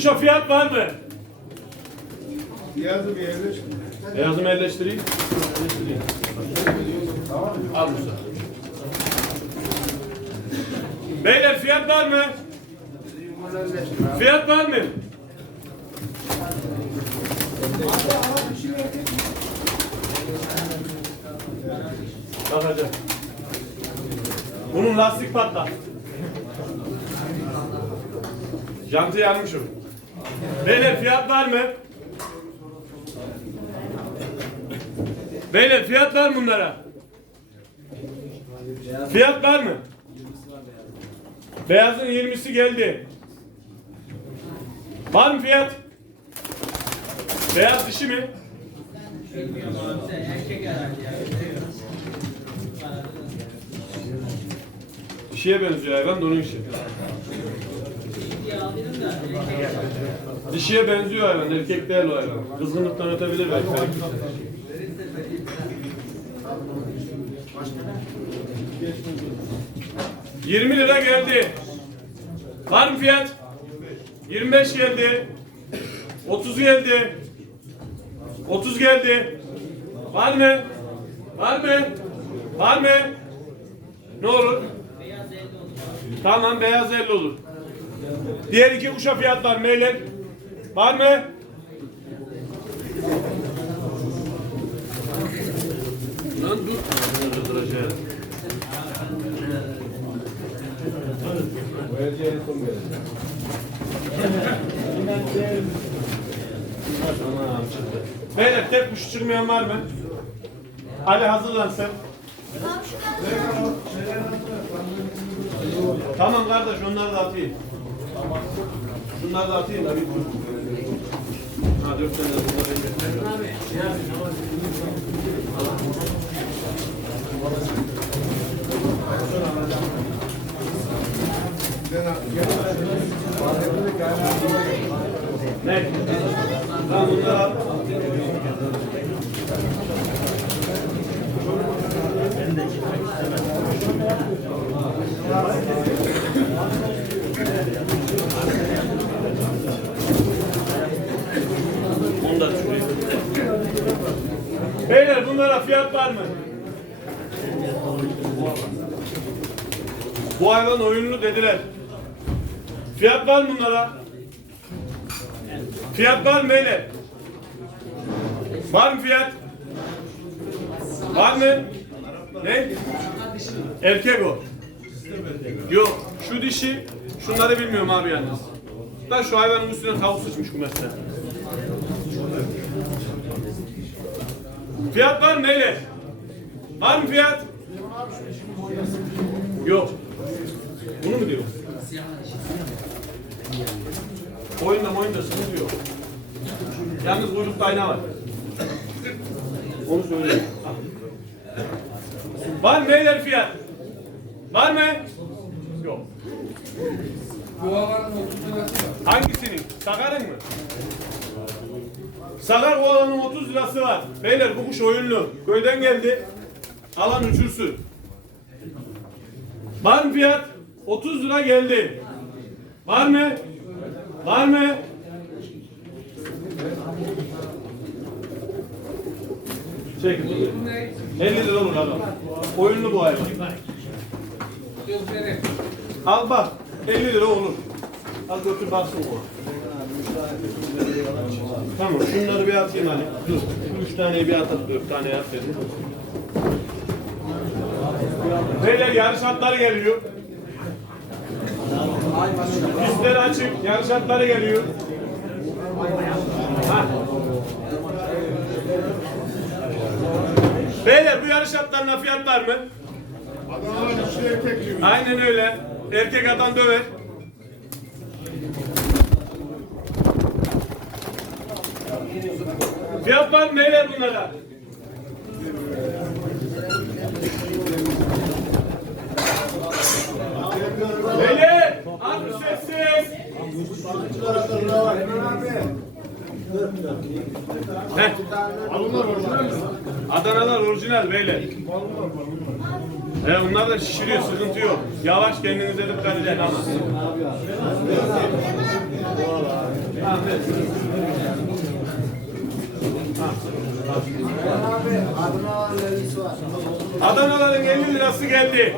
Kuşa fiyat var mı? Yazı bir yerleştir. Beyazımı yerleştireyim. Yerleştireyim. Al Musa. Beyler fiyat var mı? Fiyat var mı? Bakacağım. Bunun lastik patlar. Jantı yanmışım. Beyler fiyat var mı? Beyler fiyat var mı bunlara? Fiyat var mı? Beyazın 20'si geldi. Var mı fiyat? Beyaz dişi mi? Dişiye benziyor hayvan da işi. Dişiye benziyor hayvan, erkek değil o hayvan. Kızgınlıktan ötebilir belki. 20 lira geldi. Var mı fiyat? 25 geldi. 30 geldi. 30 geldi. Var mı? Var mı? Var mı? Ne olur? Tamam beyaz 50 olur. Diğer iki kuşa fiyat var meyler. Var mı? Lan dur. Beyler tek kuş çıkmayan var mı? Ali hazırlan sen. Tamam kardeş onları da atayım. Şunları da atayım da bir. Ha dört tane burada benim. Ne? Tamam bunları al. Onu da şuraya. Beyler bunlara fiyat var mı? Bu hayvan oyunlu dediler. Fiyat var mı bunlara? Fiyat var mı beyler? Var mı fiyat? Var mı? Ne? Erkek o. Yok. Şu dişi, şunları bilmiyorum abi yalnız. Da şu hayvanın üstüne tavuk sıçmış kumeste. Fiyat var mı beyler? Var mı fiyat? Yok. Bunu mu diyor? Oyunda oyunda sıkıntı yok. Yalnız kuyrukta ayna var. Onu söyleyeyim. Var mı beyler fiyat? Var mı? Yok. Hangisinin? Sakar'ın mı? Sakar o alanın 30 lirası var. Beyler bu kuş oyunlu. Köyden geldi. Alan uçursun. Var mı fiyat? 30 lira geldi. Var mı? Var mı? Çekin. 50 lira olur abi. Oyunlu bu hayvan. Al bak. 50 lira olur. Al götür baksın o. Tamam şunları bir atayım hani. Dur. Üç taneyi bir at at. Dört tane at dedim. Beyler yarış atları geliyor. Pistler açık. Yarış atları geliyor. Ha. Beyler bu yarış atlarına fiyat var mı? Aynen öyle. Erkek adam döver. Fiyat var mı beyler bunlara? Beyler! Az bir sessiz! Heh. Alınlar orijinal mi? Adanalar orijinal beyler. He onlar da şişiriyor sıkıntı yok. Yavaş kendinize dikkat edin ama. Ahmet. Adanaların 50 lirası geldi.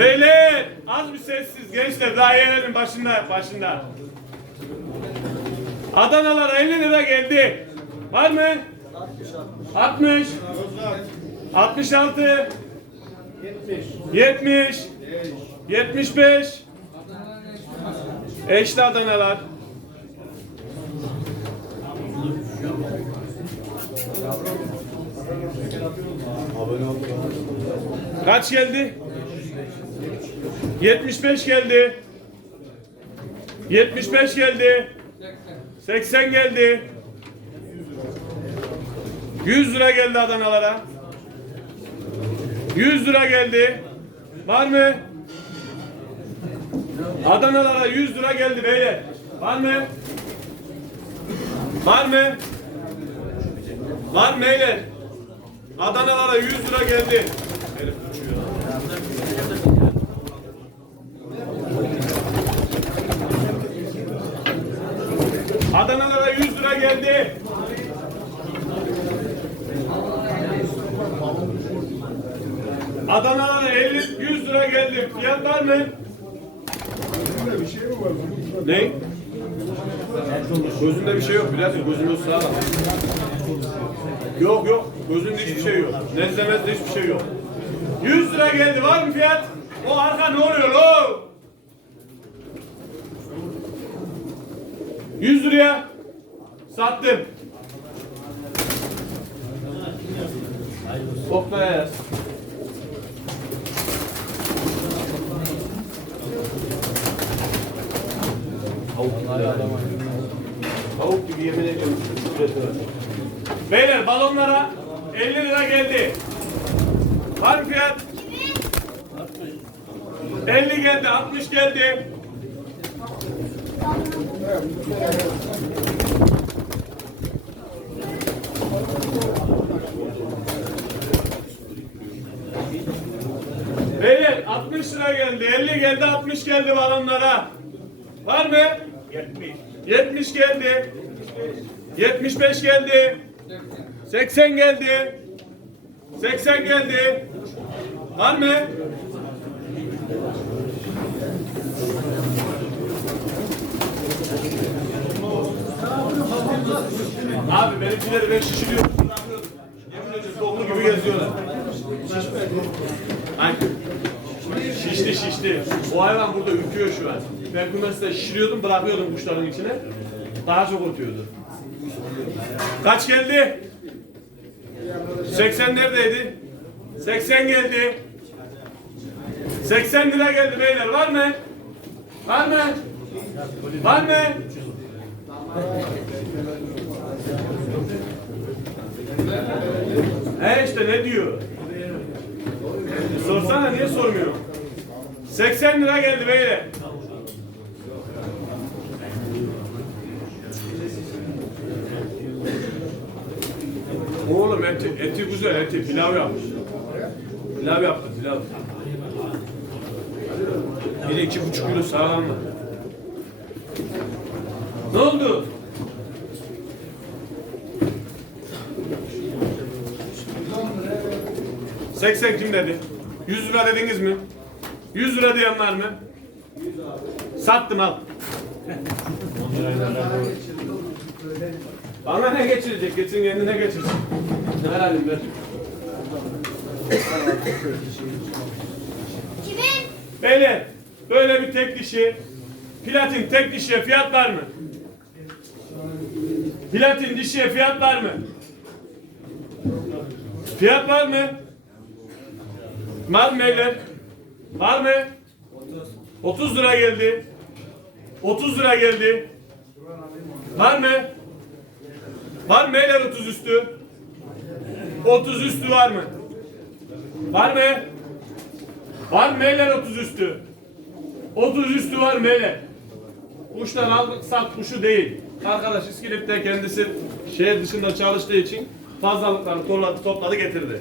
Beyler az bir sessiz gençler daha yeğenin başında başında. Adanalara 50 lira geldi. Var mı? 60. 66. 70. 75. Eşli Adanalar. Kaç geldi? 75 geldi. 75 geldi. 80 geldi. 100 lira geldi Adanalara. 100 lira geldi. Var mı? Adanalara 100 lira geldi beyler. Var mı? Var mı? Var mı beyler? Adanalara 100 lira geldi. Adanalara 100 lira geldi. Adanalara 50 100 lira geldi. Fiyat var mı? Gözünde bir şey mi var? Ne? Gözünde bir şey yok. Biraz gözünde sağlam. Yok yok. Gözünde hiçbir şey yok. Nezlemezde hiçbir şey yok. 100 lira geldi. Var mı fiyat? O arka ne oluyor lo? 100 liraya sattım. Oktay'a yaz. Tavuk gibi yemin ediyorum. Beyler balonlara 50 lira geldi. Var fiyat? 50 geldi, 60 geldi. Beyler 60 lira geldi, 50 geldi, 60 geldi balonlara. Var mı? 70. 70 geldi. 75 geldi. 80 geldi. 80 geldi. Var mı? Abi benimkileri ben şişiriyorum. Yemin ediyorum dolu gibi geziyorlar. Hangi? Şişti şişti. O hayvan burada ürküyor şu an. Ben kümesinde şişiriyordum bırakıyordum kuşların içine. Daha çok ötüyordu. Kaç geldi? 80 neredeydi? 80 geldi. 80 lira geldi beyler var mı? Var mı? Var mı? He işte ne diyor? Sorsana niye sormuyor? 80 lira geldi beyler. Oğlum eti, eti güzel eti pilav yapmış. Pilav yaptı pilav. Bir iki buçuk kilo sağlam var. Ne oldu? Seksen kim dedi? 100 lira dediniz mi? 100 lira diyen var mı? Sattım al. Bana ne geçirecek? Geçin kendine geçirsin. Ver halim ver. Kimin? Beyler böyle bir tek dişi platin tek dişiye fiyat var mı? Platin dişiye fiyat var mı? Fiyat var mı? Var mı beyler? Var mı? 30 lira geldi. 30 lira geldi. Var mı? Var mı beyler 30 üstü? 30 üstü var mı? Var mı? Var mı beyler 30 üstü? 30 üstü var mı beyler? Kuşlar aldık sat kuşu değil. Arkadaş İskilip'te kendisi şehir dışında çalıştığı için fazlalıkları topladı, topladı getirdi.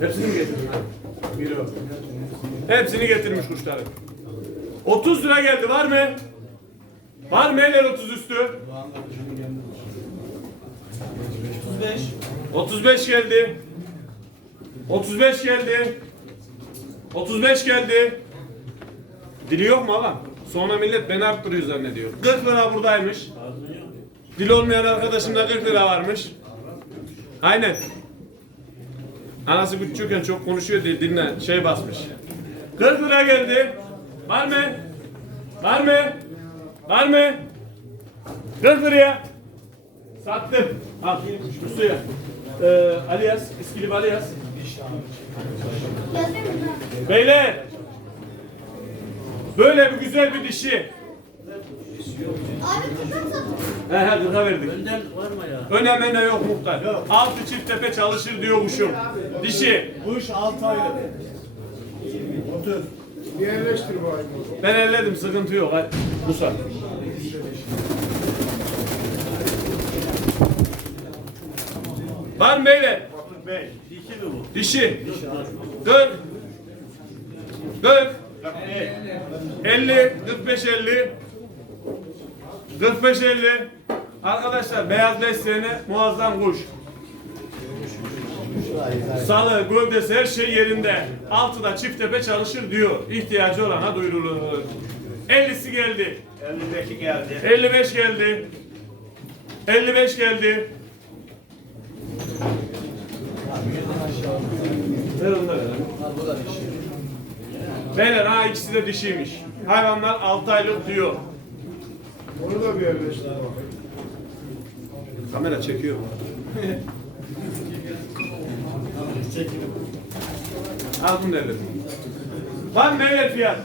Hepsini getirdi? Biri o. Hepsini getirmiş kuşları. 30 lira geldi var mı? Var mı eller 30 üstü? 35. 35 geldi. 35 geldi. 35 geldi. Dili yok mu adam? Sonra millet beni arttırıyor zannediyor. 40 lira buradaymış. Dil olmayan arkadaşımda 40 lira varmış. Aynen. Anası küçükken çok konuşuyor diye diline şey basmış. 40 lira geldi. Var mı? Var mı? Var mı? 40 liraya. Sattım. Al şu suya. Ee, Alias, İskilip Alias. Beyler. Böyle bir güzel bir dişi. Abi kırk mı satın? He he kırka verdik. Önden var mı ya? Önemli ne yok muhtar. Altı çift tepe çalışır diyor kuşum. Dişi. Kuş 6 aylık. 30. Bir yerleştir bakayım. Ben elledim sıkıntı yok. Hadi Musa. Var mı beyler? 45. Dişi mi bu? Dişi. 40. 40. 50. 45 50. 45 50. Arkadaşlar beyaz besleğine muazzam kuş. Salı, gövdesi her şey yerinde. Altıda çift tepe çalışır diyor. İhtiyacı olana duyurulur. 50'si geldi. 55'i geldi. 55 geldi. 55 geldi. Ver onları. Beyler ha ikisi de dişiymiş. Hayvanlar 6 aylık diyor. Onu da bir yerleştir bakayım. Kamera çekiyor. Al bunu. Var mı beyler fiyat?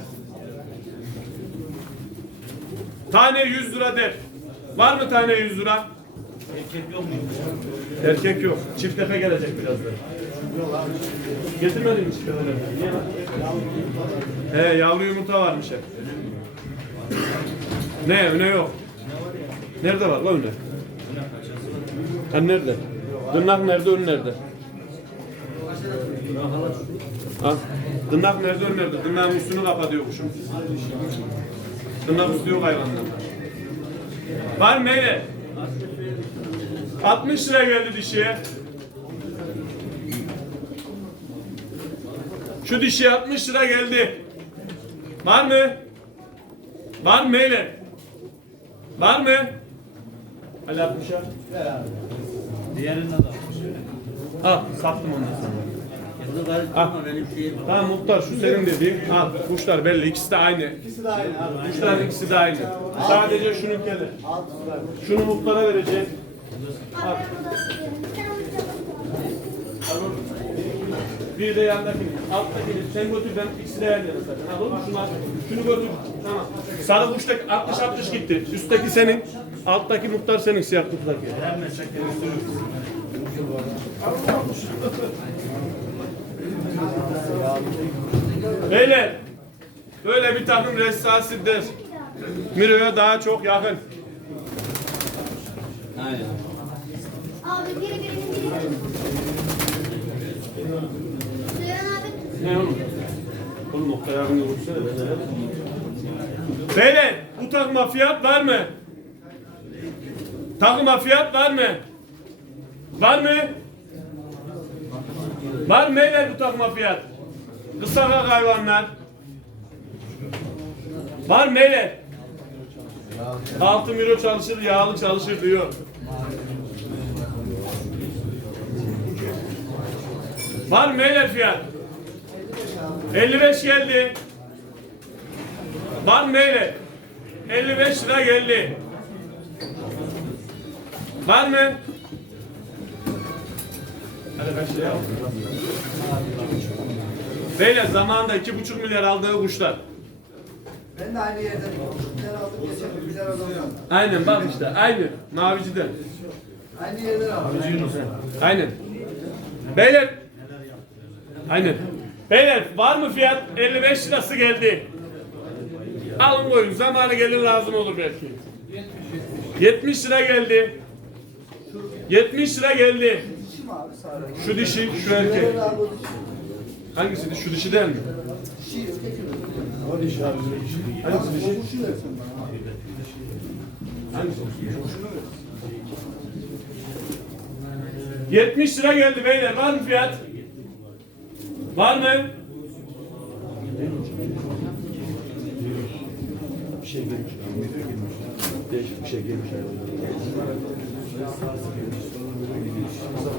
Tane 100 lira der. Var mı tane 100 lira? Erkek yok mu? Erkek yok. Çift tepe gelecek birazdan. Getirmedin mi çift lan? He yavru yumurta varmış hep. Ne öne yok. Nerede var lan öne? Ha nerede? Tırnak nerede ön nerede? Ha? Tırnak nerede ön nerede? Tırnağın üstünü kapatıyor kuşum. Tırnak üstü yok hayvanlarda. Var mı meyle? 60 lira geldi dişiye. Şu dişiye 60 lira geldi. Var mı? Var mı meyle? Var mı? Ali 60'a. Diğerinden de almış. Al sattım ondan sonra. Bunu karıştırma benim şeyim var. Tamam muhtar şu senin dediğin. Al kuşlar belli ikisi de aynı. İkisi de aynı abi. Kuşlar ikisi de aynı. Sadece şunu kele. Şunu muhtara vereceğim. Al. Bir de yandakini, alttakini sen götür ben ikisi de yan yana zaten. Al oğlum şunu al. Şunu götür. Tamam. Sarı kuştaki 60-60 gitti. Üstteki senin, alttaki muhtar senin siyah sürüyoruz. Beyler, böyle bir takım ressasidir. Miro'ya daha çok yakın. Aynen. Abi biri birinin biri. Süleyman abi. Ne oğlum? Oğlum Oktay abini vursana ben de. Beyler, bu takıma fiyat var mı? Takıma fiyat var mı? Var mı? Var mı beyler bu takıma fiyat? Kısa kak hayvanlar. Var mı beyler? Altı milo çalışır, yağlı çalışır diyor. Var mı beyler fiyat? 55 geldi. Var mı beyler? 55 lira geldi. Var mı? Hadi ben şey yapayım. Beyler zamanında iki buçuk milyar aldığı kuşlar. Ben de aynı yerden güzel aldım geçen güzel adamdan. Aynen bak işte aynı maviciden. Aynı yerden aldım. Aynen. Beyler. Aynen. Beyler var mı fiyat? 55 lirası geldi. Alın koyun. Zamanı gelir lazım olur belki. 70 lira geldi. 70 lira geldi. Şu dişi, şu erkek. Evet abi o dişi. Hangisi? Şu dişi değil mi? Hangisi dişi? Hangisi? 70 lira geldi beyler. Var mı fiyat? Var mı? Şey gelmiş. Değişik bir şey gelmiş.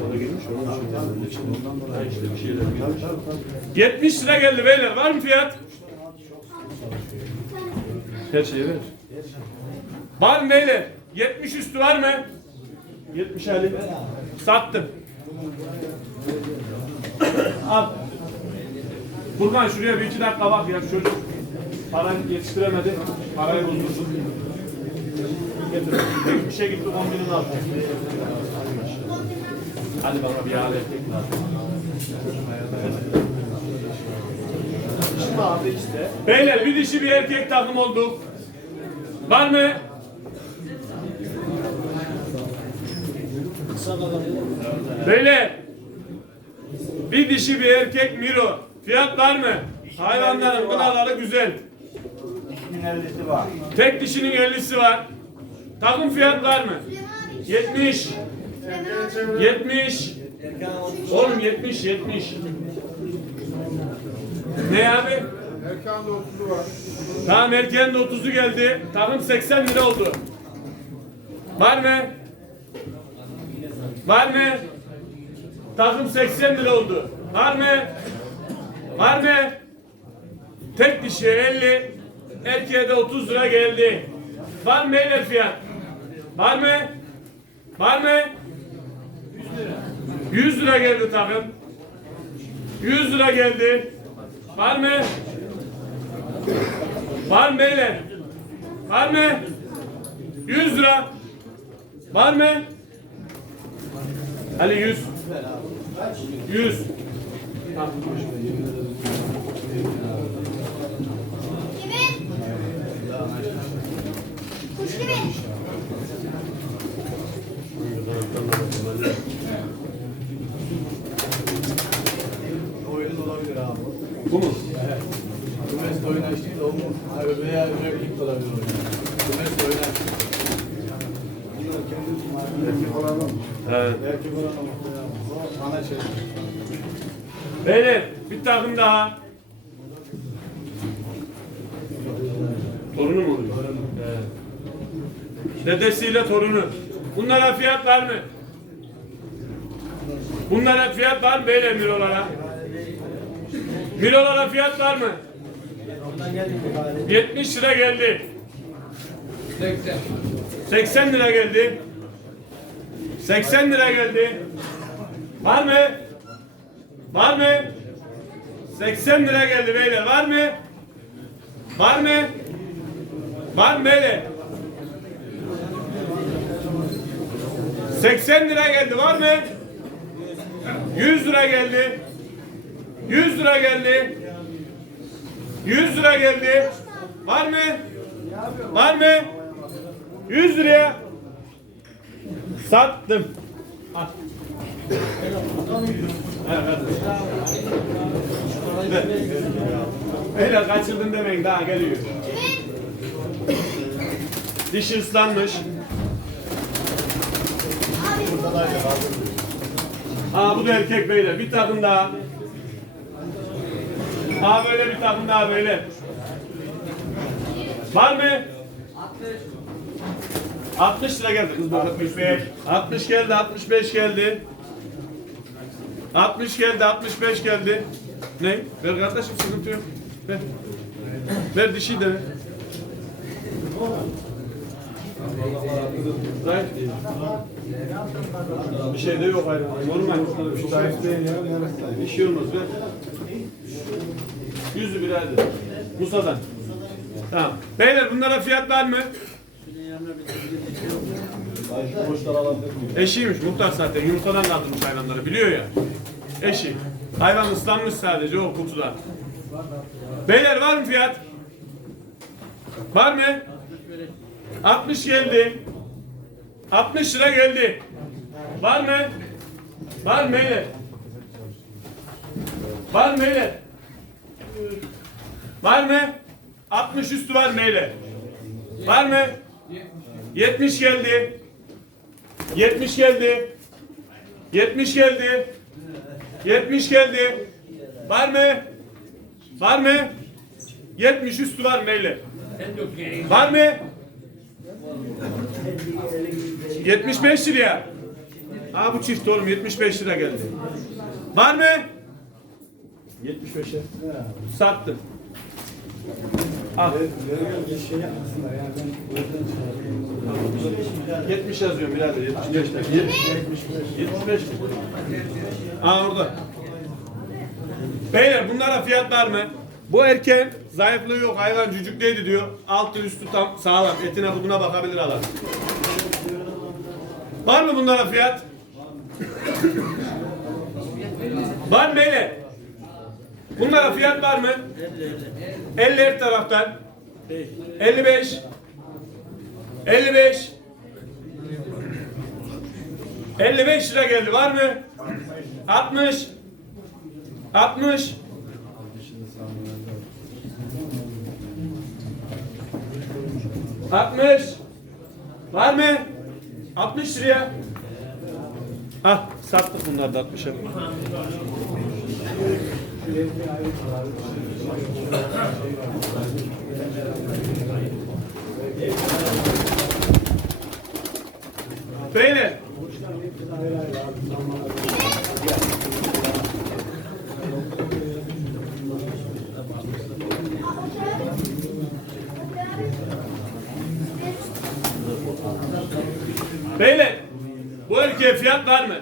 Ona gelmiş, onun için Ha işte bir şeyler gelmiş. 70 lira geldi beyler. Var mı fiyat? Her şeyi ver. Var mı beyler? 70 üstü var mı? 70 Ali. Sattım. Al. Furkan şuraya bir iki dakika bak ya çocuk. Parayı yetiştiremedi. Parayı bozdursun. Getir. Bir şey gitti kombinin al. Hadi bana bir alet erkek lazım. Şimdi abi işte. Beyler bir dişi bir erkek takım olduk. Var mı? Beyler bir dişi bir erkek Miro. Fiyat var mı? Hayvanların gıdaları güzel. Tek dişinin 50'si var. Takım fiyat var mı? 70. 70. Oğlum 70 70. Ne abi? Erkan da 30'u var. Tamam erkeğin de 30'u geldi. Takım 80 lira oldu. Var mı? Var mı? Takım 80 lira oldu. Var mı? Var mı? Tek dişi 50, erkeğe de 30 lira geldi. Var mı beyler fiyat? Var mı? Var mı? 100 lira geldi takım. 100 lira geldi. Var mı? Var mı beyler? Var mı? 100 lira. Var mı? Ali 100. 100. Ha. Kimin? Kuş kimin? Oyun olabilir abi. Bu mu? Kümeste oynaştık da o mu? Abi veya özellik olabilir oyun. Kümeste oynaştık. Erkek olalım. Evet. Erkek olalım. Ana şey. Beyler bir takım daha. Torunu mu oluyor? Evet. Dedesiyle torunu. Bunlara fiyat var mı? Bunlara fiyat var mı beyler mirolara? Mirolara fiyat var mı? 70 lira geldi. 80 lira geldi. 80 lira geldi. Var mı? Var mı? 80 lira geldi beyler. Var mı? Var mı? Var mı beyler? 80 lira geldi. Var mı? 100 lira geldi. 100 lira geldi. 100 lira geldi. Var mı? Var mı? 100 liraya sattım. Evet, Beyler kaçırdın demeyin daha geliyor. Dişi ıslanmış. Aa bu da erkek beyler. Bir takım daha. Aa böyle bir takım daha böyle. Var mı? 60 lira geldi kız bak 65. 60 geldi, 65 geldi. 60 geldi, 65 geldi. Ne? Ver kardeşim sıkıntı yok. Ver. Ver dişi de ver. Zayıf değil. Bir şey de yok hayır. Normal. Zayıf değil ya. Bir şey olmaz. Ver. Yüzü bir hadi. Musa'dan. Tamam. Beyler bunlara fiyat var mı? Eşiymiş muhtar zaten. Yumurtadan kaldırmış hayvanları. Biliyor ya. Eşi. Hayvan ıslanmış sadece o kutuda. Beyler var mı fiyat? Var mı? 60 geldi. 60 lira geldi. Var mı? Var mı? Var mı? Var mı? 60 üstü var meyle. Var mı? 70 geldi. 70 geldi. 70 geldi. 70 geldi. Var mı? Var mı? 70 üstü var meyle. Var mı? 75 liraya. Aa bu çift oğlum 75 lira geldi. Var mı? 75'e. Sattım. Al. 70 yazıyorum birader. 75 lira. 75 lira. Aa orada. Beyler bunlara fiyat var mı? Bu erken zayıflığı yok hayvan cücükleydi diyor. Altı üstü tam sağlam. Etine buduna bakabilir adam. Var mı bunlara fiyat? var mı beyler? Bunlara fiyat var mı? 50 her taraftan. 55. 55. 55 lira geldi var mı? 60. 60. Altmış. Var mı? 60 liraya. Ah sattık bunları da 60'a. Beyler. Beyler. Fiyat var mı?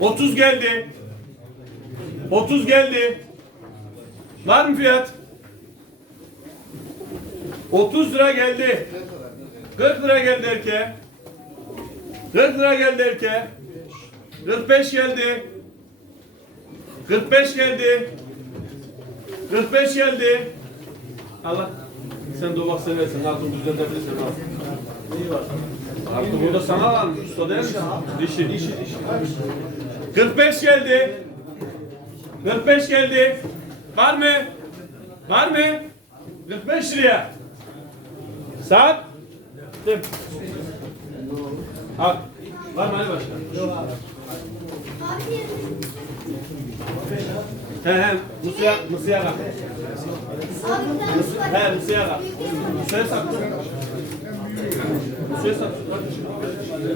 30 geldi. 30 geldi. Var mı fiyat? 30 lira geldi. 40 lira geldi erkeğe. 40 lira geldi erkeğe. 45 geldi. 45 geldi. 45 geldi. Allah. Sen doğmak seversin. Altın düzenleyebilirsin. Al. İyi var. Artık burada sana var mı? Usta değil misin? Dişi. Dişi. 45 geldi. 45 geldi. Var mı? Var mı? 45 liraya. Saat. Dım. Al. Var mı Ali Başkan? Abi diğeri. He he. Abi tane var. He mısıya kal. Mısıya C'est ça, c'est ça.